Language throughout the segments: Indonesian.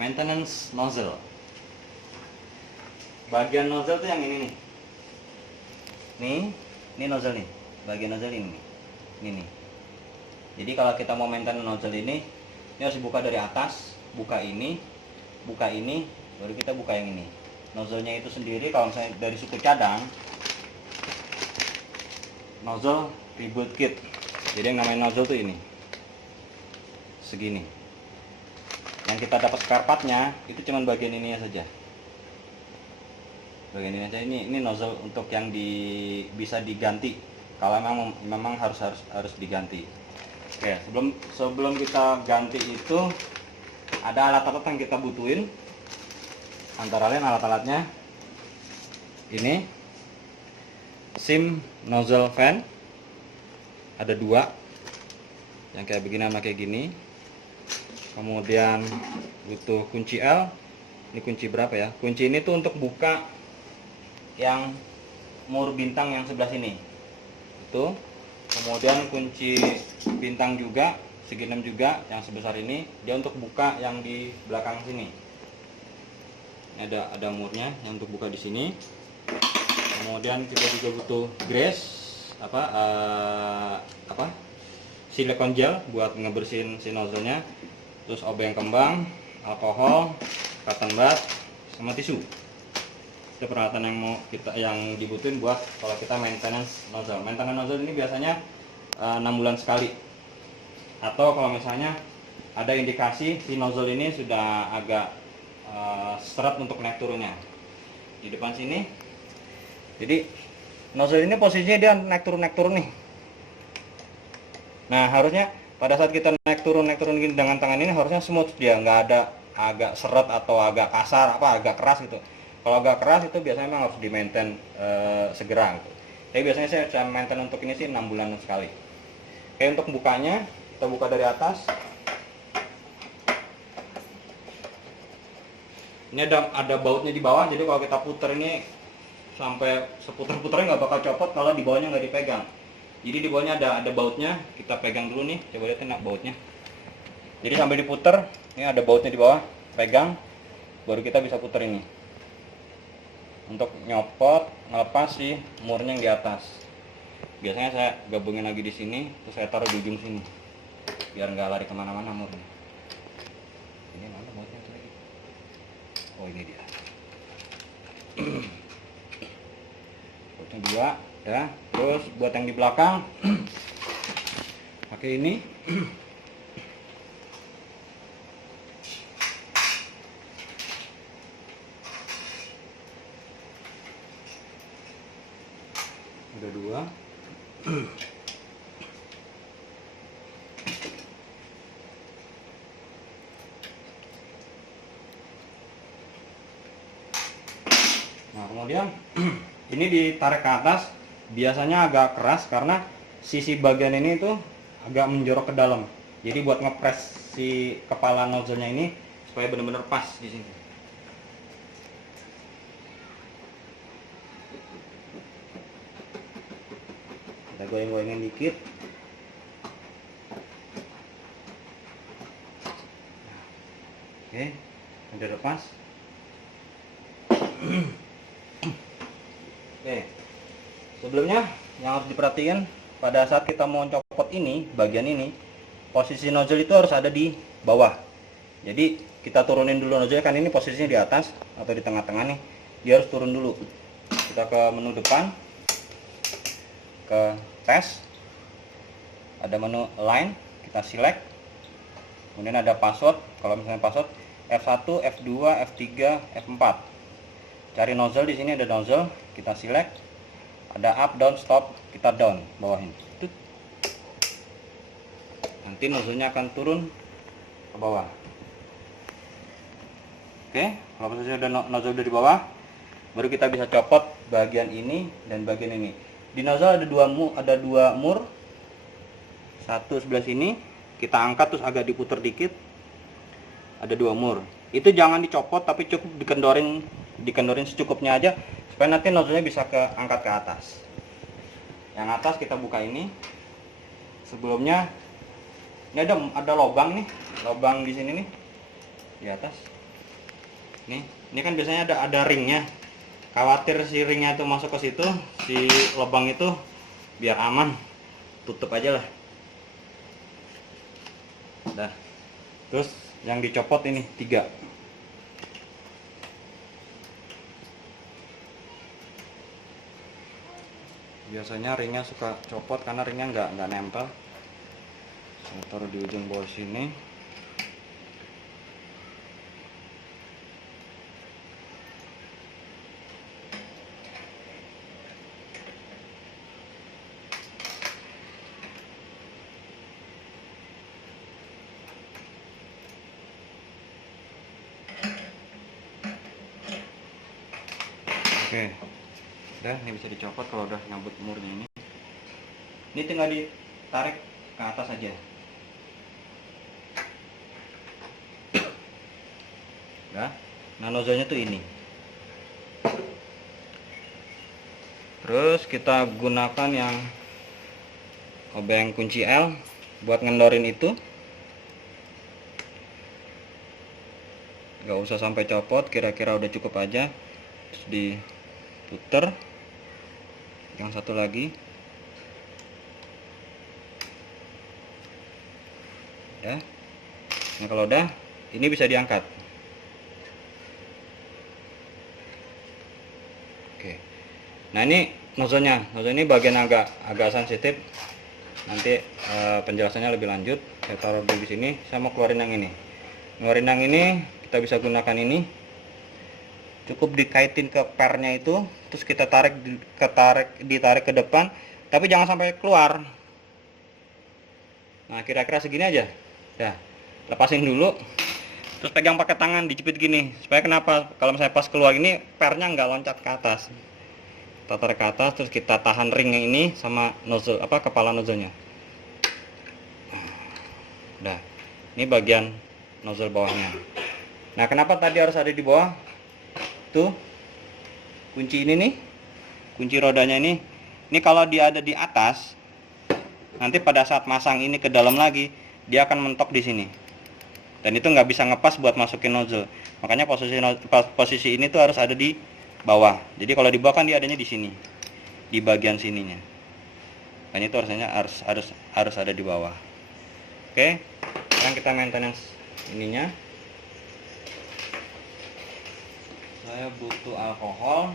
maintenance nozzle. Bagian nozzle tuh yang ini nih. Ini nozzle nih. Bagian nozzle ini. Ini nih. Jadi kalau kita mau maintenance nozzle ini harus dibuka dari atas, buka ini, baru kita buka yang ini. Nozzle-nya itu sendiri kalau misalnya dari suku cadang, nozzle rebuild kit. Jadi yang namanya nozzle tuh ini. Segini. Yang kita dapat spare part-nya itu cuma bagian ininya saja. Bagian ini aja. Ini nozzle untuk yang bisa diganti. Kalau memang harus diganti. Oke, sebelum kita ganti itu ada alat-alat yang kita butuhin. Antara lain alat-alatnya ini sim nozzle fan. Ada 2 yang kayak begini sama kayak gini. Kemudian butuh kunci L. Ini kunci berapa ya? Kunci ini tuh untuk buka yang mur bintang yang sebelah sini. Itu. Kemudian kunci bintang juga, segi 6 juga yang sebesar ini, dia untuk buka yang di belakang sini. Ini ada murnya yang untuk buka di sini. Kemudian kita juga butuh grease silikon gel buat ngebersihin si nozzle-nya. Terus obeng kembang, alkohol, cotton bud, sama tisu. Itu peralatan yang dibutuhin buat kalau kita maintenance nozzle. Maintenance nozzle ini biasanya 6 bulan sekali. Atau kalau misalnya ada indikasi si nozzle ini sudah agak seret untuk naik turunnya. Di depan sini. Jadi nozzle ini posisinya dia naik turun nih. Nah, harusnya pada saat kita naik turun gini dengan tangan ini harusnya smooth, dia nggak ada agak seret atau agak kasar agak keras gitu. Kalau agak keras itu biasanya memang harus di maintain segera gitu. Tapi biasanya saya maintain untuk ini sih 6 bulan sekali. Oke, untuk bukanya kita buka dari atas. Ini ada bautnya di bawah, jadi kalau kita puter ini sampai seputar-putarnya nggak bakal copot kalau di bawahnya nggak dipegang. Jadi di bawahnya ada bautnya, kita pegang dulu nih, coba lihat enak bautnya. Jadi sambil diputer, ini ada bautnya di bawah, pegang, baru kita bisa puter ini. Untuk nyopot, ngelepas si murnya yang di atas. Biasanya saya gabungin lagi di sini, terus saya taruh di ujung sini, biar nggak lari kemana-mana murnya. Ini mana bautnya lagi? Oh, ini dia. Bautnya 2. Ya, terus buat yang di belakang pakai ini. Ada 2. Nah, kemudian ini ditarik ke atas. Biasanya agak keras karena sisi bagian ini tuh agak menjorok ke dalam. Jadi buat ngepres si kepala nozzle-nya ini supaya benar-benar pas di sini. Kita goyang-goyangin dikit. Oke, udah lepas. Oke. Sebelumnya yang harus diperhatiin pada saat kita mau copot ini, bagian ini, posisi nozzle itu harus ada di bawah. Jadi kita turunin dulu nozzle, kan ini posisinya di atas atau di tengah-tengah nih. Dia harus turun dulu. Kita ke menu depan, ke tes, ada menu line, kita select. Kemudian ada password. Kalau misalnya password F1, F2, F3, F4. Cari nozzle, di sini ada nozzle, kita select. Ada up, down, stop, kita down, bawahin. Nanti nozzle-nya akan turun ke bawah. Oke, kalau posisinya udah nozzle udah di bawah, baru kita bisa copot bagian ini dan bagian ini. Di nozzle ada dua mur. Satu sebelah sini, kita angkat terus agak diputer dikit. Ada 2 mur. Itu jangan dicopot, tapi cukup dikendorin secukupnya aja supaya nanti nozzle-nya bisa angkat ke atas. Yang atas kita buka ini. Sebelumnya ini ada lubang nih, lubang di sini nih, di atas. Ini kan biasanya ada ringnya. Khawatir si ringnya itu masuk ke situ, si lubang itu, biar aman, tutup aja lah. Udah. Terus yang dicopot ini 3. Biasanya ringnya suka copot karena ringnya nggak nempel. Saya taruh di ujung bawah sini. Oke, udah, ini bisa dicopot kalau udah nyambut murnya ini. Ini tinggal ditarik ke atas aja. Udah. Nah, nozzle-nya tuh ini. Terus kita gunakan yang obeng kunci L buat ngendorin itu. Gak usah sampai copot, kira-kira udah cukup aja. Terus diputer. Yang satu lagi. Ya. Nah, kalau udah, ini bisa diangkat. Oke. Nah, ini nozzle-nya. Nozzle ini bagian agak sensitif. Nanti penjelasannya lebih lanjut. Saya taruh di sini. Saya mau keluarin yang ini. Keluarin yang ini, kita bisa gunakan ini. Cukup dikaitin ke pernya itu, terus kita ditarik ke depan, tapi jangan sampai keluar. Nah, kira-kira segini aja. Ya, lepasin dulu, terus pegang pakai tangan, dijepit gini. Supaya kenapa? Kalau misalnya pas keluar ini, pernya nggak loncat ke atas. Kita tarik ke atas, terus kita tahan ringnya ini sama nozzle, kepala nozzle-nya. Udah, ini bagian nozzle bawahnya. Nah, kenapa tadi harus ada di bawah? Tuh, kunci ini nih, kunci rodanya ini kalau dia ada di atas, nanti pada saat masang ini ke dalam lagi, dia akan mentok di sini, dan itu nggak bisa ngepas buat masukin nozzle. Makanya posisi ini tuh harus ada di bawah. Jadi kalau di bawah kan dia adanya di sini, di bagian sininya, dan itu harus ada di bawah. Oke, sekarang kita maintenance ininya. Saya butuh alkohol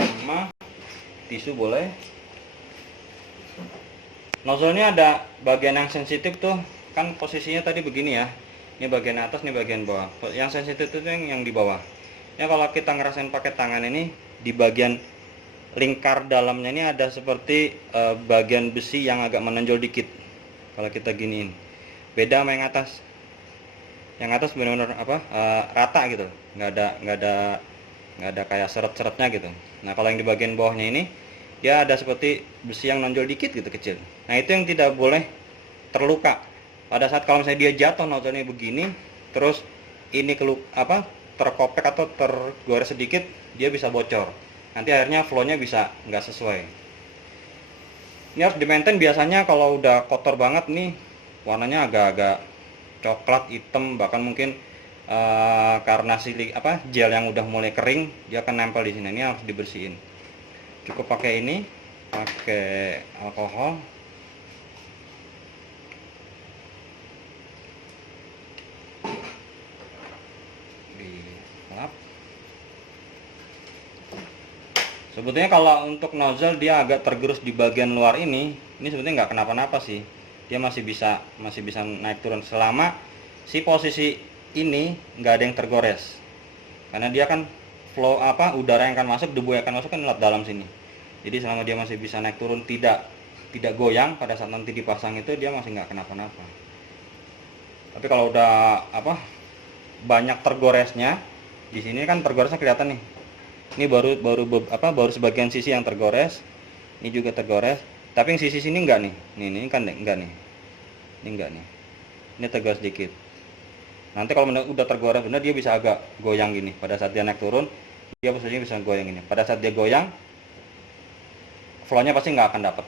sama tisu boleh. Nozzle-nya ada bagian yang sensitif tuh, kan posisinya tadi begini ya. Ini bagian atas, ini bagian bawah. Yang sensitif itu yang di bawah. Ya, kalau kita ngerasain pakai tangan ini, di bagian lingkar dalamnya ini ada seperti bagian besi yang agak menonjol dikit. Kalau kita giniin, beda sama yang atas. Yang atas benar-benar rata gitu, nggak ada kayak seret-seretnya gitu. Nah, kalau yang di bagian bawahnya ini, dia ada seperti besi yang nonjol dikit gitu, kecil. Nah, itu yang tidak boleh terluka. Pada saat kalau misalnya dia jatuh nozzle-nya begini, terus ini terkopek atau tergores sedikit, dia bisa bocor. Nanti akhirnya flow-nya bisa nggak sesuai. Ini harus di-maintain. Biasanya kalau udah kotor banget nih, warnanya agak-agak coklat, hitam, bahkan mungkin karena gel yang udah mulai kering, dia akan nempel di sini. Ini harus dibersihin. Cukup pakai ini, pakai alkohol. Dilap. Sebetulnya kalau untuk nozzle dia agak tergerus di bagian luar ini sebetulnya nggak kenapa-napa sih. Dia masih bisa naik turun selama si posisi ini nggak ada yang tergores. Karena dia kan flow udara yang akan masuk, debu yang akan masuk kan lewat dalam sini. Jadi selama dia masih bisa naik turun, tidak goyang, pada saat nanti dipasang itu dia masih nggak kenapa-napa. Tapi kalau udah banyak tergoresnya, di sini kan tergoresnya kelihatan nih. Ini baru sebagian sisi yang tergores, ini juga tergores. Tapi yang sisi sini enggak nih. Ini kan enggak nih. Ini enggak nih. Ini tergores sedikit. Nanti kalau udah tergores benar, dia bisa agak goyang gini. Pada saat dia naik turun, dia posisinya bisa goyang gini. Pada saat dia goyang, flow-nya pasti nggak akan dapat.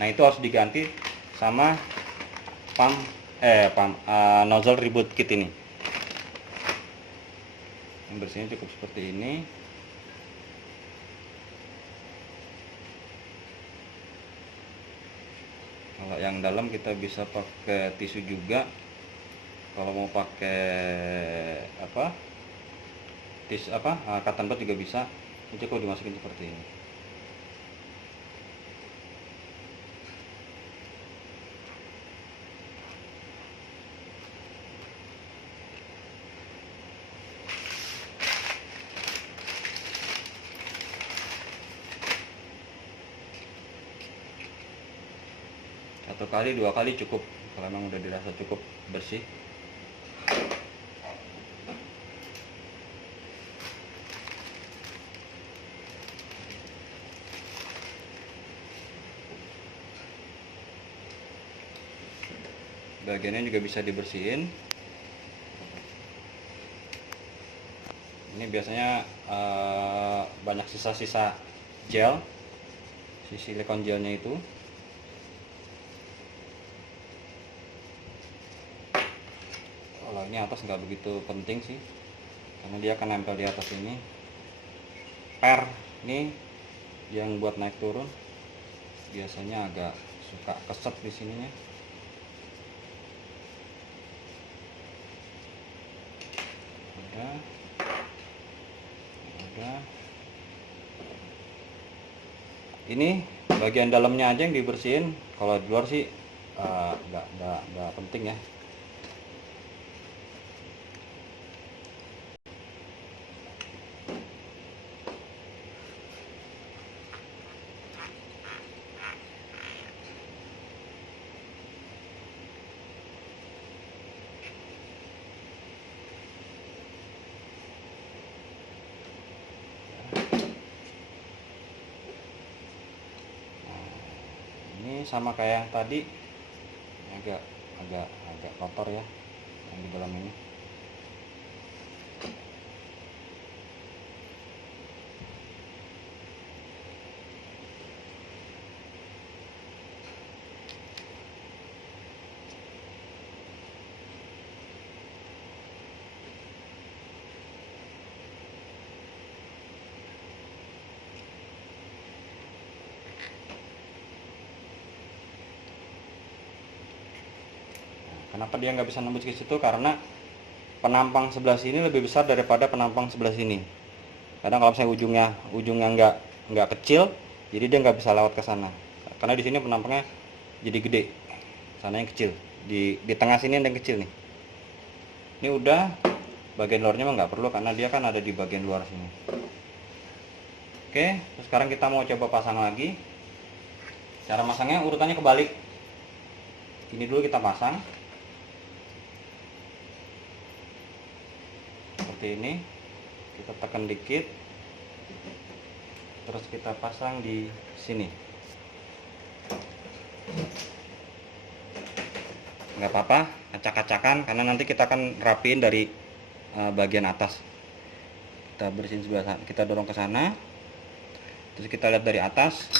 Nah, itu harus diganti sama nozzle reboot kit ini. Yang bersihnya cukup seperti ini. Kalau yang dalam kita bisa pakai tisu juga. Kalau mau pakai cotton bud juga bisa. Ini cukup dimasukin seperti ini. Satu kali, dua kali cukup kalau memang udah dirasa cukup bersih. Bagiannya juga bisa dibersihin. Ini biasanya banyak sisa-sisa gel, si silikon gelnya itu. Kalau ini atas nggak begitu penting sih, karena dia akan nempel di atas ini. Per ini yang buat naik turun biasanya agak suka keset di sininya. Udah. Ini bagian dalamnya aja yang dibersihin. Kalau di luar sih nggak penting ya. Ini sama kayak yang tadi, agak kotor ya yang di dalam ini. Kenapa dia nggak bisa nembus ke situ? Karena penampang sebelah sini lebih besar daripada penampang sebelah sini. Kadang kalau misalnya ujungnya nggak kecil, jadi dia nggak bisa lewat ke sana. Karena di sini penampangnya jadi gede, sana yang kecil. Di tengah sini ada yang kecil nih. Ini udah, bagian luarnya mah nggak perlu karena dia kan ada di bagian luar sini. Oke, terus sekarang kita mau coba pasang lagi. Cara masangnya urutannya kebalik. Ini dulu kita pasang. Seperti ini, kita tekan dikit, terus kita pasang di sini. Nggak apa-apa, acak-acakan karena nanti kita akan rapiin dari bagian atas. Kita bersihin sebelah sana, kita dorong ke sana, terus kita lihat dari atas.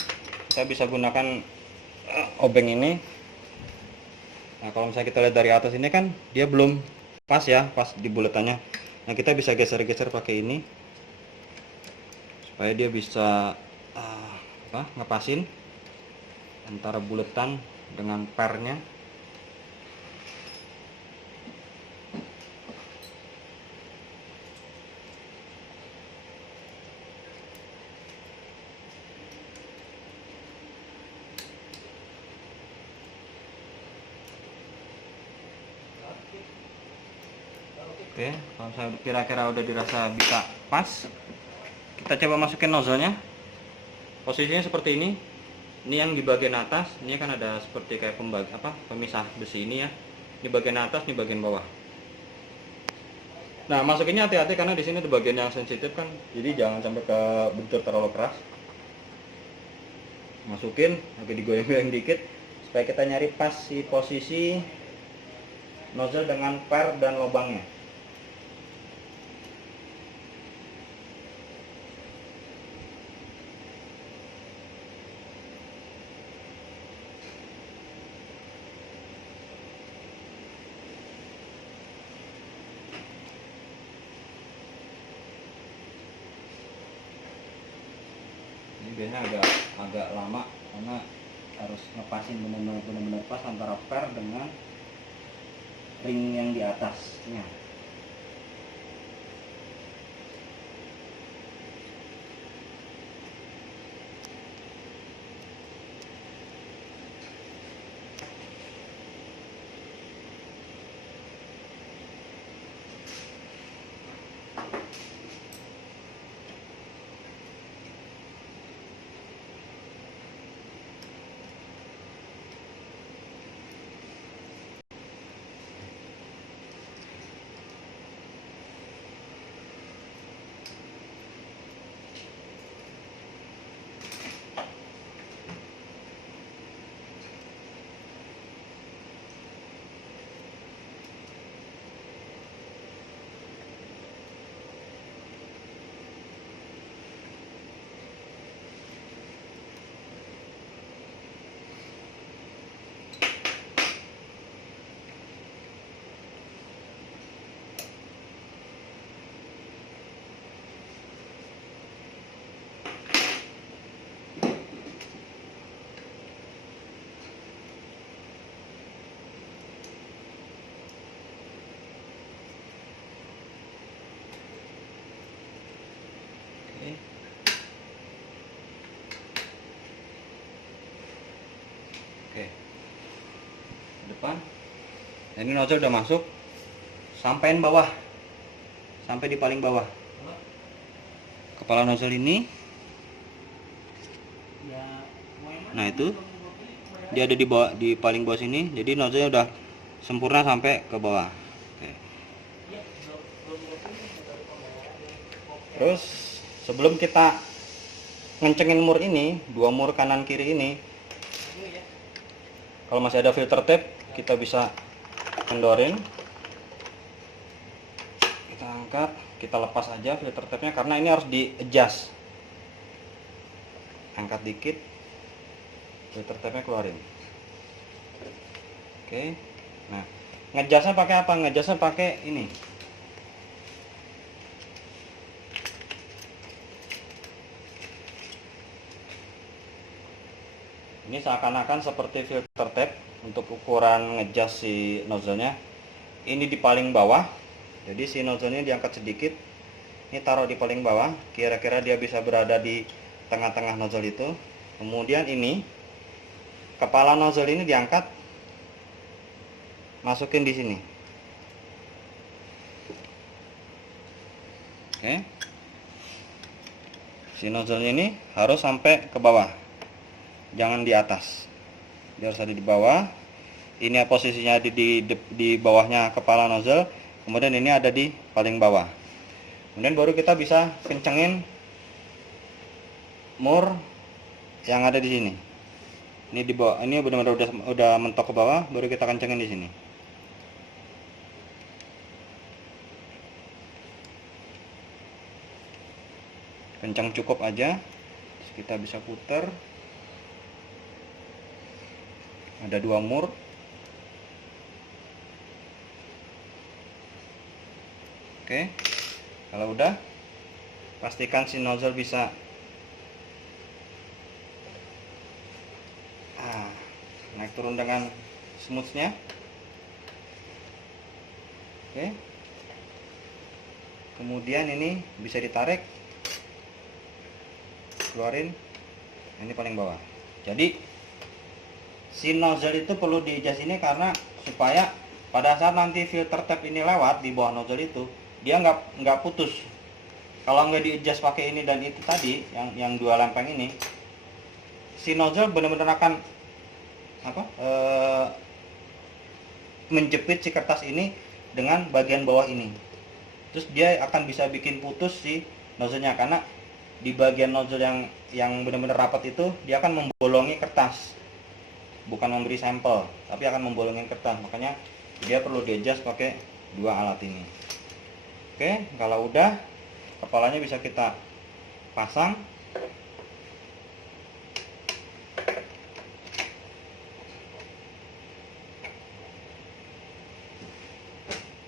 Kita bisa gunakan obeng ini. Nah, kalau misalnya kita lihat dari atas ini kan dia belum pas ya, pas di buletannya. Nah, kita bisa geser-geser pakai ini supaya dia bisa ngepasin antara buletan dengan pernya. Oke, kalau saya kira-kira udah dirasa bisa pas, kita coba masukin nozzle-nya. Posisinya seperti ini. Ini yang di bagian atas, ini kan ada seperti kayak pemisah besi ini ya. Ini bagian atas, ini bagian bawah. Nah, masukinnya hati-hati karena di sini ada bagian yang sensitif kan. Jadi jangan sampai ke bentur terlalu keras. Masukin, agak digoyang-goyang dikit supaya kita nyari pas si posisi nozzle dengan per dan lubangnya. biasanya agak lama karena harus ngepasin benar-benar pas antara per dengan ring yang di atasnya. Oke, ke depan. Nah, ini nozzle udah masuk, sampein bawah, sampai di paling bawah. Kepala nozzle ini, nah itu dia ada di bawah, di paling bawah sini. Jadi nozzle udah sempurna sampai ke bawah. Oke. Terus sebelum kita ngencengin mur ini, dua mur kanan kiri ini, kalau masih ada filter tape, kita bisa kendorin, kita angkat, kita lepas aja filter tape-nya karena ini harus di adjust. Angkat dikit, filter tape-nya keluarin. Oke, nah ngejasnya pakai apa? Ngejasnya pakai ini. Ini seakan-akan seperti filter tape untuk ukuran ngejas si nozzle-nya. Ini di paling bawah, jadi si nozzle-nya diangkat sedikit. Ini taruh di paling bawah, kira-kira dia bisa berada di tengah-tengah nozzle itu. Kemudian ini, kepala nozzle ini diangkat, masukin di sini. Oke. Si nozzle-nya ini harus sampai ke bawah. Jangan di atas, dia harus ada di bawah. Ini posisinya di bawahnya kepala nozzle, kemudian ini ada di paling bawah. Kemudian baru kita bisa kencengin mur yang ada di sini. Ini di bawah, ini benar-benar udah mentok ke bawah, baru kita kencengin di sini. Kencang cukup aja, terus kita bisa putar. Ada dua mur. Oke, kalau udah, pastikan si nozzle bisa naik turun dengan smoothnya. Oke, kemudian ini bisa ditarik, keluarin. Ini paling bawah. Jadi si nozzle itu perlu di adjust ini karena supaya pada saat nanti filter tape ini lewat di bawah nozzle itu, dia nggak putus. Kalau nggak di adjust pakai ini dan itu tadi, yang dua lempeng ini, si nozzle benar-benar akan menjepit si kertas ini dengan bagian bawah ini. Terus dia akan bisa bikin putus si nozzle-nya karena di bagian nozzle yang benar-benar rapat itu dia akan membolongi kertas. Bukan memberi sampel, tapi akan membolongin kertas. Makanya dia perlu di-adjust pakai dua alat ini. Oke, kalau udah, kepalanya bisa kita pasang.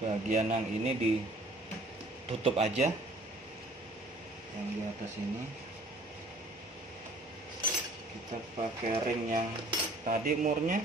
Bagian yang ini ditutup aja, yang di atas ini. Kita pakai ring yang tadi murnya.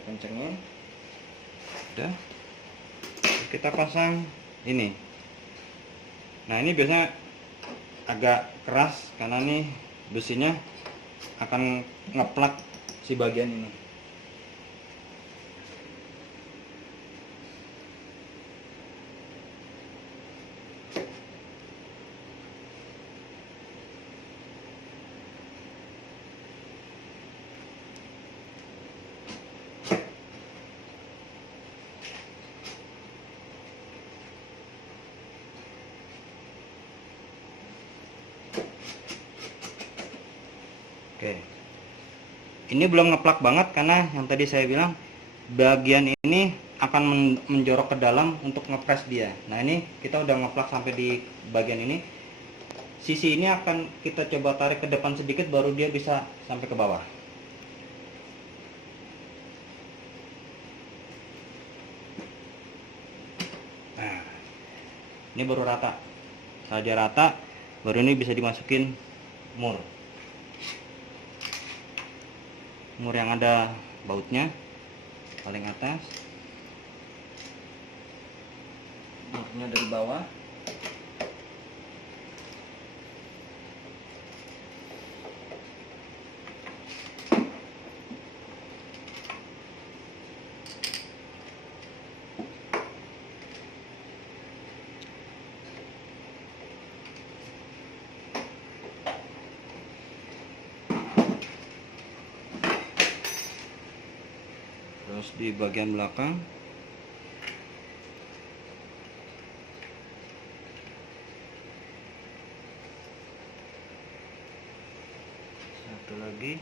Kencengin, udah kita pasang ini. Nah ini biasanya agak keras karena nih besinya akan ngeplak si bagian ini. Oke, ini belum ngeplak banget karena yang tadi saya bilang bagian ini akan menjorok ke dalam untuk ngepres dia. Nah ini kita udah ngeplak sampai di bagian ini. Sisi ini akan kita coba tarik ke depan sedikit baru dia bisa sampai ke bawah. Nah ini baru rata. Setelah dia rata baru ini bisa dimasukin mur yang ada bautnya paling atas, murnya dari bawah. Terus di bagian belakang satu lagi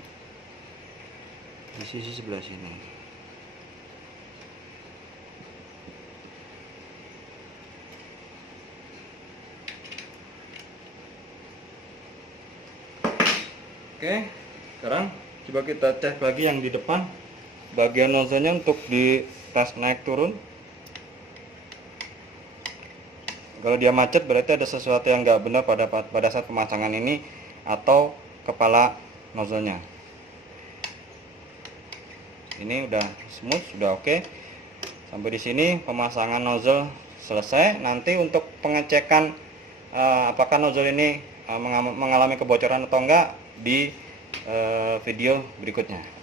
di sisi sebelah sini. Oke, sekarang coba kita cek lagi yang di depan. Bagian nozzle-nya untuk di tes naik turun. Kalau dia macet berarti ada sesuatu yang nggak benar pada saat pemasangan ini atau kepala nozzle-nya. Ini udah smooth, sudah oke. Sampai di sini pemasangan nozzle selesai. Nanti untuk pengecekan apakah nozzle ini mengalami kebocoran atau enggak di video berikutnya.